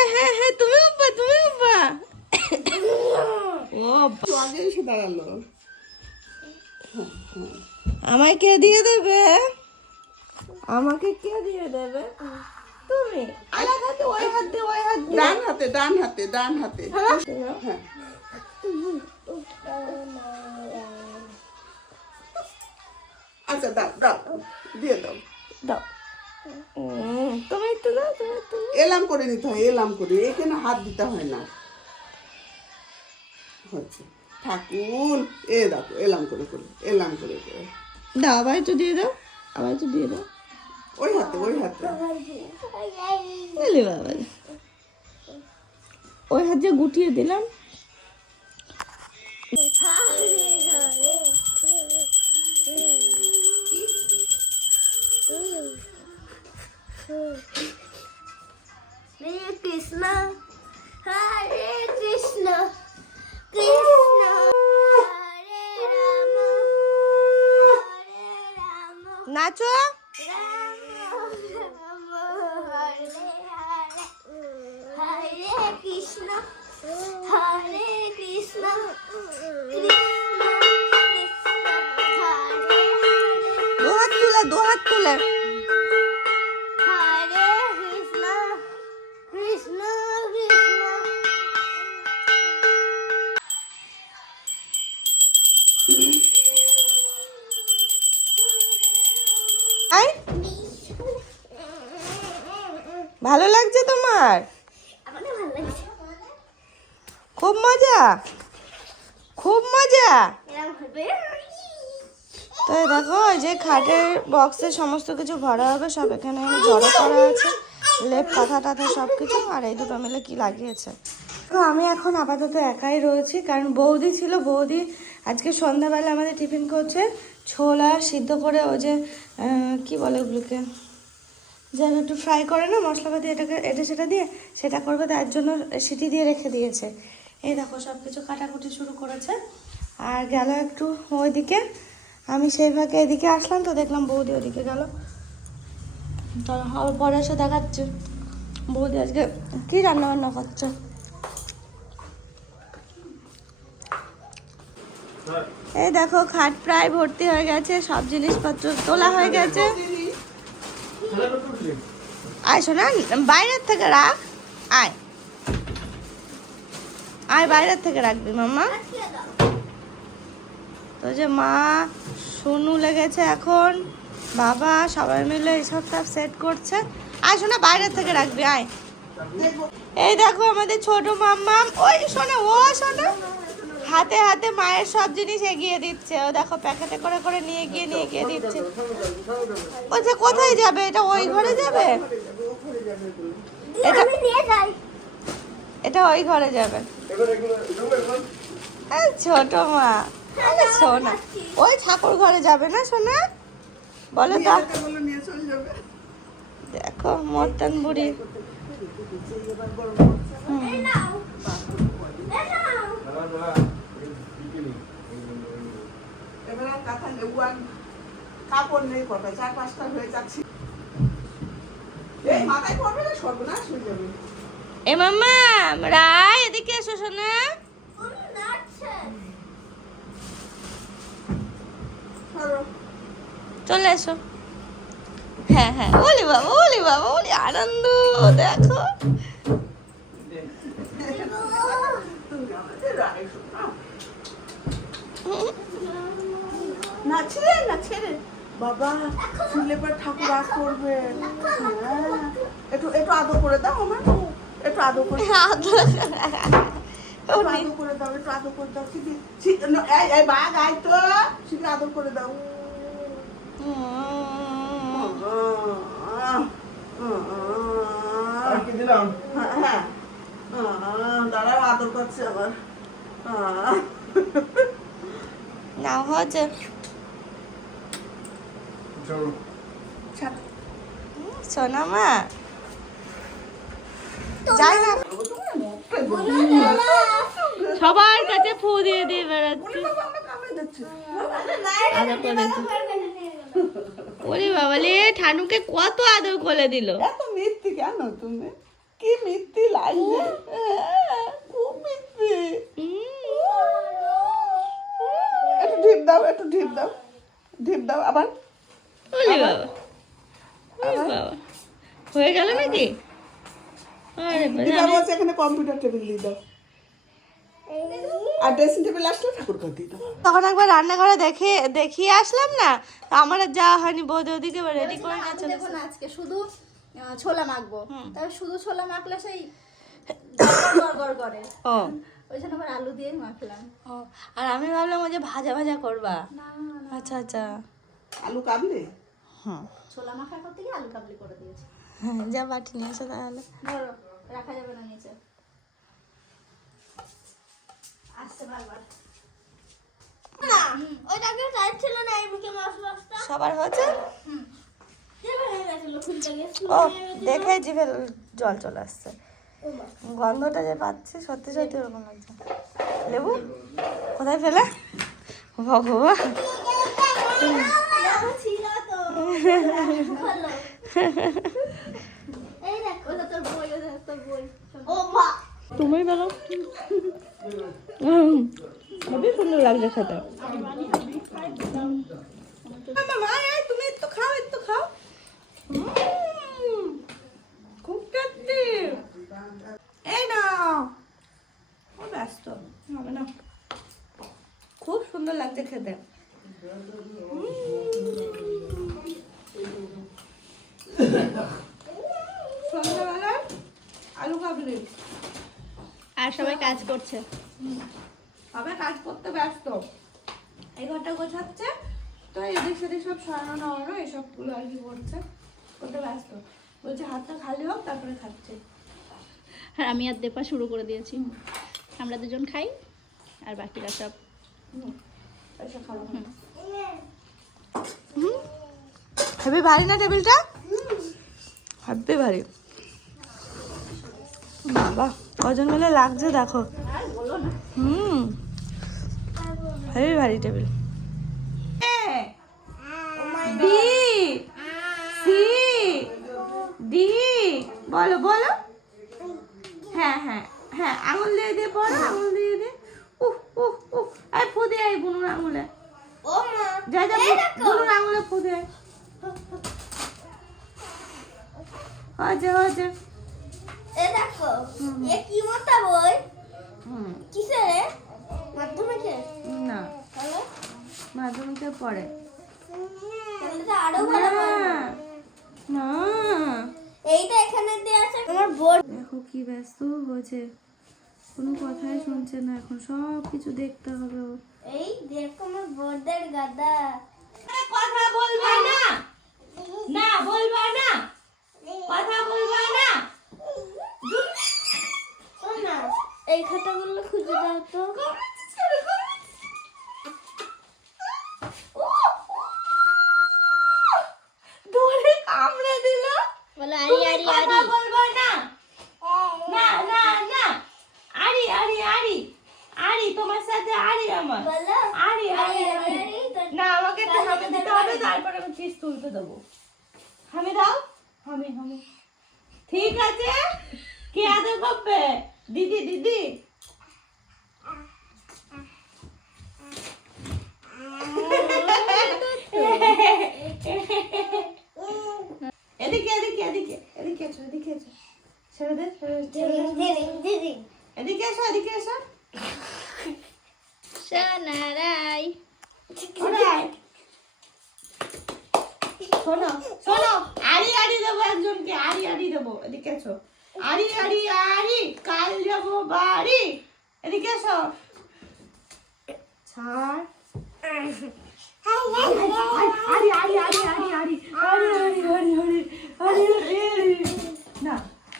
হ্যাঁ হ্যাঁ হ্যাঁ, তুমি উঠবা তুমি উঠবা। ও আগে এসে দাঁড়ালো। আমায় কে দিয়ে দেবে? আমাকে কে দিয়ে দেবে? তুমি। আর এক হাতে ওই হাত দিয়ে ওই হাত দিয়ে। ডান হাতে ডান হাতে ডান হাতে। হ্যাঁ আচ্ছা দাও দাও দিয়ে দাও। দাও। তুমি একটু দাও, তুমি একটু দাও। এলাম করে নিতে হয়, এলাম করে, এখানে হাত দিতে হয় না। হচ্ছে ঠাকুর, এ দেখো এলাম করে করে, এলাম করে করে। দাও, আবার একটু দিয়ে দাও, আবার একটু দিয়ে দাও। ওই হাতে ওই হাতে। এলে বাবা, ওই হাত দিয়ে গুটিয়ে দিলাম। Hare Krishna, Hare Krishna, Krishna Hare Rama, Hare Rama, নাচো। Rama Hare Hare, Hare Krishna, Hare Krishna, Krishna Krishna Hare Hare, দু হাত তুলে, দু হাত তুলে। Hare Krishna, Krishna Krishna. I, ভালো লাগছে তোমার? আমাদের ভালো লাগছে। খুব মজা, খুব মজা। এরকম হবে। তো এই দেখো, এই যে খাটের বক্সে সমস্ত কিছু ভরা হবে, সব এখানে আমি জড়ো করা আছে, লেপ কাঁথা টাথা সব কিছু। আর এই দুটো মিলে কি লাগিয়েছে। তো আমি এখন আপাতত একাই রয়েছি, কারণ বৌদি ছিল। বৌদি আজকে সন্ধ্যাবেলা আমাদের টিফিন করছে ছোলা সিদ্ধ করে, ওই যে কি বলে ওগুলোকে, যেন একটু ফ্রাই করে না মশলাপাতি, এটাকে এটা সেটা দিয়ে সেটা করবে, তার জন্য সিটি দিয়ে রেখে দিয়েছে। এই দেখো সব কিছু কাটাকুটি শুরু করেছে। আর গেল একটু ওইদিকে, আমি সেই ভাগে এদিকে আসলাম, তো দেখলাম বৌদি ওদিকে গেল। চলো আবার পরে এসে দেখাচ্ছি বৌদি আজকে কী রান্না বান্না করছে। এই দেখো খাট প্রায় ভর্তি হয়ে গেছে, সব জিনিসপত্র তোলা হয়ে গেছে। আয় শোনা, বাইরের থেকে রাখ, আয় আয় বাইরের থেকে রাখবি মামা। তো যে মা সোনু লেগেছে এখন, বাবা সবাই মিলে এইসব সব সেট করছে। আয় শোনা, বাইরের থেকে রাখবি, আয়। এই দেখো আমাদের ছোট মাম্মাম, ওই শোনা, ও শোনা হাতে হাতে মায়ের সব জিনিস এগিয়ে দিচ্ছে। ও দেখো প্যাকেটে করে করে নিয়ে গিয়ে দিচ্ছে। বলছে কোথায় যাবে? এটা ওই ঘরে যাবে, এটা আমি নিয়ে যাই। এটা ওই ঘরে যাবে। এই ছোট মা, আরে শোনা, ওই ঠাকুর ঘরে যাবে না শোনা, বলো তো। নিয়ে চলে যাবে। দেখো মর্তান বুড়ি। এই নাও, এই নাও। এবার আর কাঁথা নেবো, আর কাপড় নেই, কটা 4-5টা হয়ে যাচ্ছে। এই মাথায় পড়বে না, সর্বনাশ হয়ে যাবে। এ মাম্মা রায়, এদিকে এসো শোনা। উনি নাচছেন। সরো। চলে এসো। হ্যাঁ হ্যাঁ, ওলি বাবা, ওলি বাবা, ওলি আনন্দ দেখো। তুমি আমাদের রায় শোনা। না ছেড়ে না ছেড়ে বাবা, শুনলে পর ঠাকুর আজ করবে। হ্যাঁ, একটু একটু আদর করে দাও আমার, একটু আদর করে দাও, একটু আদর করে দাও, একটু আদর করে দাও। এই বাঘ আয় তো, শিখে আদর করে দাও। হ্যাঁ, দাঁড়াও, আদর করছে আবার। না হচ্ছে সোনা মা, যাই না সবার কাছে ফু দিয়ে দিয়ে বেড়াচ্ছে। আদর করেছে। ওরে বাবা রে, ঠানুকে কত আদর করে দিল। এত মিথ্যে কেন তুমি? কি মিষ্টি লাগছে, খুব মিষ্টি। একটু ঢিপ দাও, একটু ঢিপ দাও, ঢিপ দাও আবার। ওরে বাবা, ওরে বাবা, হয়ে গেল নাকি? আরে দিদা বলছে এখানে কম্পিউটার টেবিল দিয়ে দাও, আর ড্রেসিং টেবিল আসলে ঠাকুর ঘর দিয়ে দাও। তখন একবার রান্নাঘরে দেখিয়ে আসলাম না, তো আমার আর যাওয়া হয়নি। বৌদি ওদিকে রেডি করে নিয়ে চলে দেখুন আজকে শুধু ছোলা মাখবো, তবে শুধু ছোলা মাখলে সেই গড় করে, ও ওই জন্য আবার আলু দিয়ে মাখলাম। ও, আর আমি ভাবলাম ওই যে ভাজা ভাজা করবা। না আচ্ছা আচ্ছা, আলু কাবলে হ্যাঁ ছোলা মাখা করতে গিয়ে আলু কাবলি করে দিয়েছি। হ্যাঁ, যা বাটি নিয়ে এসো তাহলে। ধরো, রাখা যাবে না নিচে, আসছে বারবার। না ওইটাকে চাইছিল না এই মুখে মাছ মাছটা সবার হয়েছে? যেভাবে হয়ে গেছিল খুলতে গেছিল। ও, দেখে জিভে জল চলে আসছে, গন্ধটা যে পাচ্ছি সত্যি সত্যি ওরকম লাগছে। লেবু কোথায় ফেলে ভগবান। ছিল তো ভালো। এই দেখ ওটা তোর বই, ওটা তোর বই। ও মা তুমি বলো। খুবই সুন্দর লাগছে খেতে। মা তুমি একটু খাও, একটু খাও, খুব টেস্টি। এই নাও, ও ব্যস্ত হবে না, খুব সুন্দর লাগছে খেতে। সন্ধ্যাবেলায় আলু কাবলি। আর সবাই কাজ করছে। হবে কাজ করতে ব্যস্ত, এই ঘরটা গোছাচ্ছে, তো এদিক সেদিক সব সরানো নড়ানো এসবগুলো আর কি করতে ব্যস্ত। বলছে হাতটা খালি হোক তারপরে খাচ্ছে। আর আমি আর দেপা শুরু করে দিয়েছি, আমরা দুজন খাই আর বাকিরা সব। এসব খাবো। হেভি ভারী না টেবিলটা? হেভি ভারী। বাবা কজন মিলে লাগছে দেখো। হেভি ভারী টেবিল। ডি সি ডি বলো বলো, হ্যাঁ হ্যাঁ হ্যাঁ, আঙুল দিয়ে দিয়ে পড়ো, আঙুল দিয়ে দিয়ে। উহ উহ উহ, এই ফু দিয়ে আই বুনুর আঙুলে, ও মা যা যা বুনুর আঙুলে ফু দিয়ে আই। হয়েছে। এ দেখো এ কি মোটা বই হুম, কিসের রে মাধ্যমিকে না তাহলে মাধ্যমিকে পড়ে তাহলে তো আরো ভালো বই। না। এইটা এখানে দিয়ে আছে আমার বোর্ড। দেখো কি ব্যস্ত হয়েছে, কোনো কথাই শুনছে না, এখন সব কিছু দেখতে হবে ওর। এই দেখো আমার বোর্ডের গাদা। কথা বলবা না, না বলবা না, কথা বলবা না। শোন না এই খাতাগুলো খুঁজে দাও তো। ধরে কামড়ে দিল। বলো তুমি কথা বলবা না, না না না, আরি আরি আরি আরি, তোমার সাথে আরি আমার, বলো আরি আরি আরি। না আমাকে একটা হামে দিতে হবে, তারপরে আমি চিজ তুলতে দেবো। হামে দাও, হামে হামে। ঠিক আছে, কে আদর করবে? দিদি দিদি। এদিকে এদিকে এদিকে এদিকে এসো, এদিকে এসো, ছেড়ে দে ছেড়ে দে, ছেড়ে দে। দিদি এদিকে এসো, এদিকে এসো। সোনারাই Alright. শোনো শোনো, আড়ি আড়ি দেবো একজনকে, আড়ি আড়ি দেবো, এদিকে এসো। আড়ি আড়ি আড়ি, কাল যাবো বাড়ি, এদিকে এসো। ছাড়। আড়ি আড়ি আড়ি আড়ি আড়ি আড়ি আড়ি আড়ি আড়ি আড়ি আড়ি না,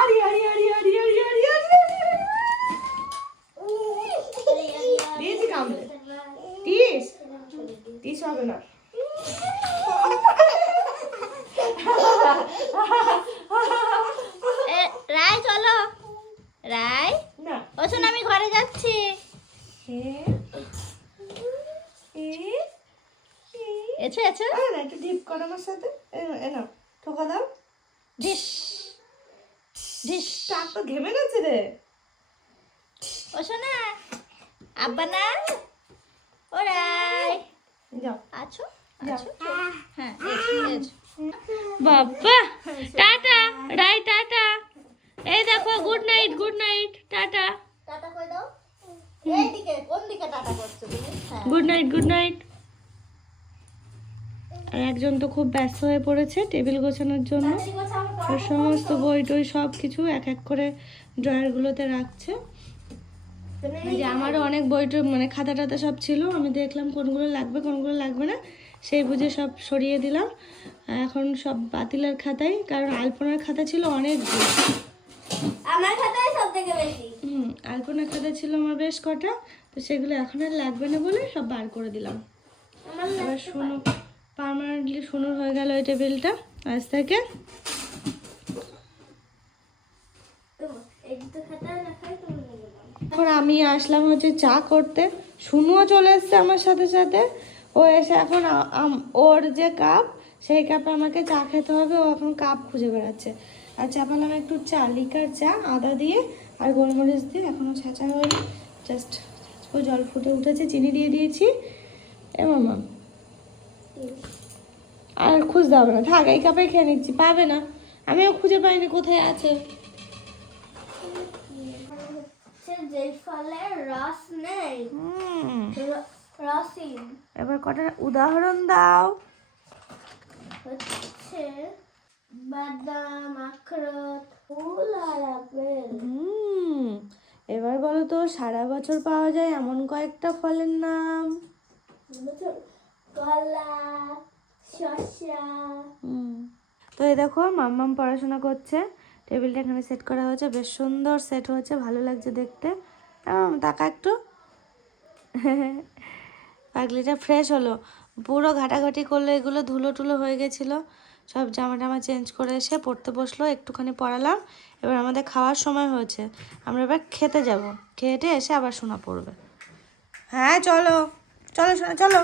আড়ি আড়ি আড়ি আড়ি আড়ি আড়ি আড়ি দিয়েছি কামড়ে। টিস টিস হবে না। রাই চলো, রাই না। ও শোন আমি ঘরে যাচ্ছি। এছো এছো, একটু ডিপ করো আমার সাথে, এনো ঠোকা দাও। ঢিস ঢিস চাক তো ঘেমে গেছে রে। ও শোনা আব্বা না ওরাই যাও আছো যাও। আছো হ্যাঁ এসো বাবা টাটা রাই টাটা এই দেখো গুড নাইট টাটা টাটা কই দাও এইদিকে কোন দিকে টাটা করছো তুমি হ্যাঁ গুড নাইট। আর একজন তো খুব ব্যস্ত হয়ে পড়েছে টেবিল গোছানোর জন্য, ঠিক আছে আমার আর সমস্ত বই টই সব কিছু এক এক করে ড্রয়ারগুলোতে রাখছে। এই যে আমারও অনেক বই টই মানে খাতা টাতা সব ছিল, আমি দেখলাম কোনগুলো লাগবে কোনগুলো লাগবে না, সেই বুঝে সব সরিয়ে দিলাম। এখন সব বাতিলের খাতাই, কারণ আলপনার খাতা ছিল অনেকগুলো। আমার খাতায় সবথেকে বেশি আলপনার খাতা ছিল আমার বেশ কটা, তো সেগুলো এখন আর লাগবে না বলে সব বার করে দিলাম। আমার এবার শুনো পার্মানেন্টলি শুনুর হয়ে গেল এই টেবিলটা আজ থেকে। এই দুটো খাতা রাখাই তুমি নিয়ে গেলাম এখন আমি আসলাম হচ্ছে চা করতে, শুনুও চলে এসছে আমার সাথে সাথে। ও এসে এখন ওর যে কাপ সেই কাপে আমাকে চা খেতে হবে, ও এখন কাপ খুঁজে বেড়াচ্ছে। আর চাপালাম একটু চা, লিকার চা আদা দিয়ে আর গোলমরিচ দিয়ে, এখনও ছাঁচা হয়নি, জাস্ট জল ফুটে উঠেছে, চিনি দিয়ে দিয়েছি। এ মামা আর খুঁজতে হবে না, থাক এই কাপে খেয়ে নিচ্ছি, পাবে না, আমিও খুঁজে পাইনি কোথায় আছে। হচ্ছে যে ফলের রস নেই রসিন এবার কটা উদাহরণ দাও। হচ্ছে বাদাম আখরোট ফুল আর আপেল এবার বলো তো সারা বছর পাওয়া যায় এমন কয়েকটা ফলের নাম। কলা শসা তো এই দেখো মাম্মাম পড়াশোনা করছে, টেবিলটা এখানে সেট করা হয়েছে, বেশ সুন্দর সেট হয়েছে, ভালো লাগছে দেখতে। তাকা একটু পাগলিটা ফ্রেশ হলো, পুরো ঘাটাঘাটি করলো, এগুলো ধুলো টুলো হয়ে গেছিলো, সব জামা টামা চেঞ্জ করে এসে পড়তে বসলো, একটুখানি পড়ালাম। এবার আমাদের খাওয়ার সময় হয়েছে, আমরা এবার খেতে যাব, খেটে এসে আবার শোনা পড়বে। হ্যাঁ চলো চলো শোনা চলো।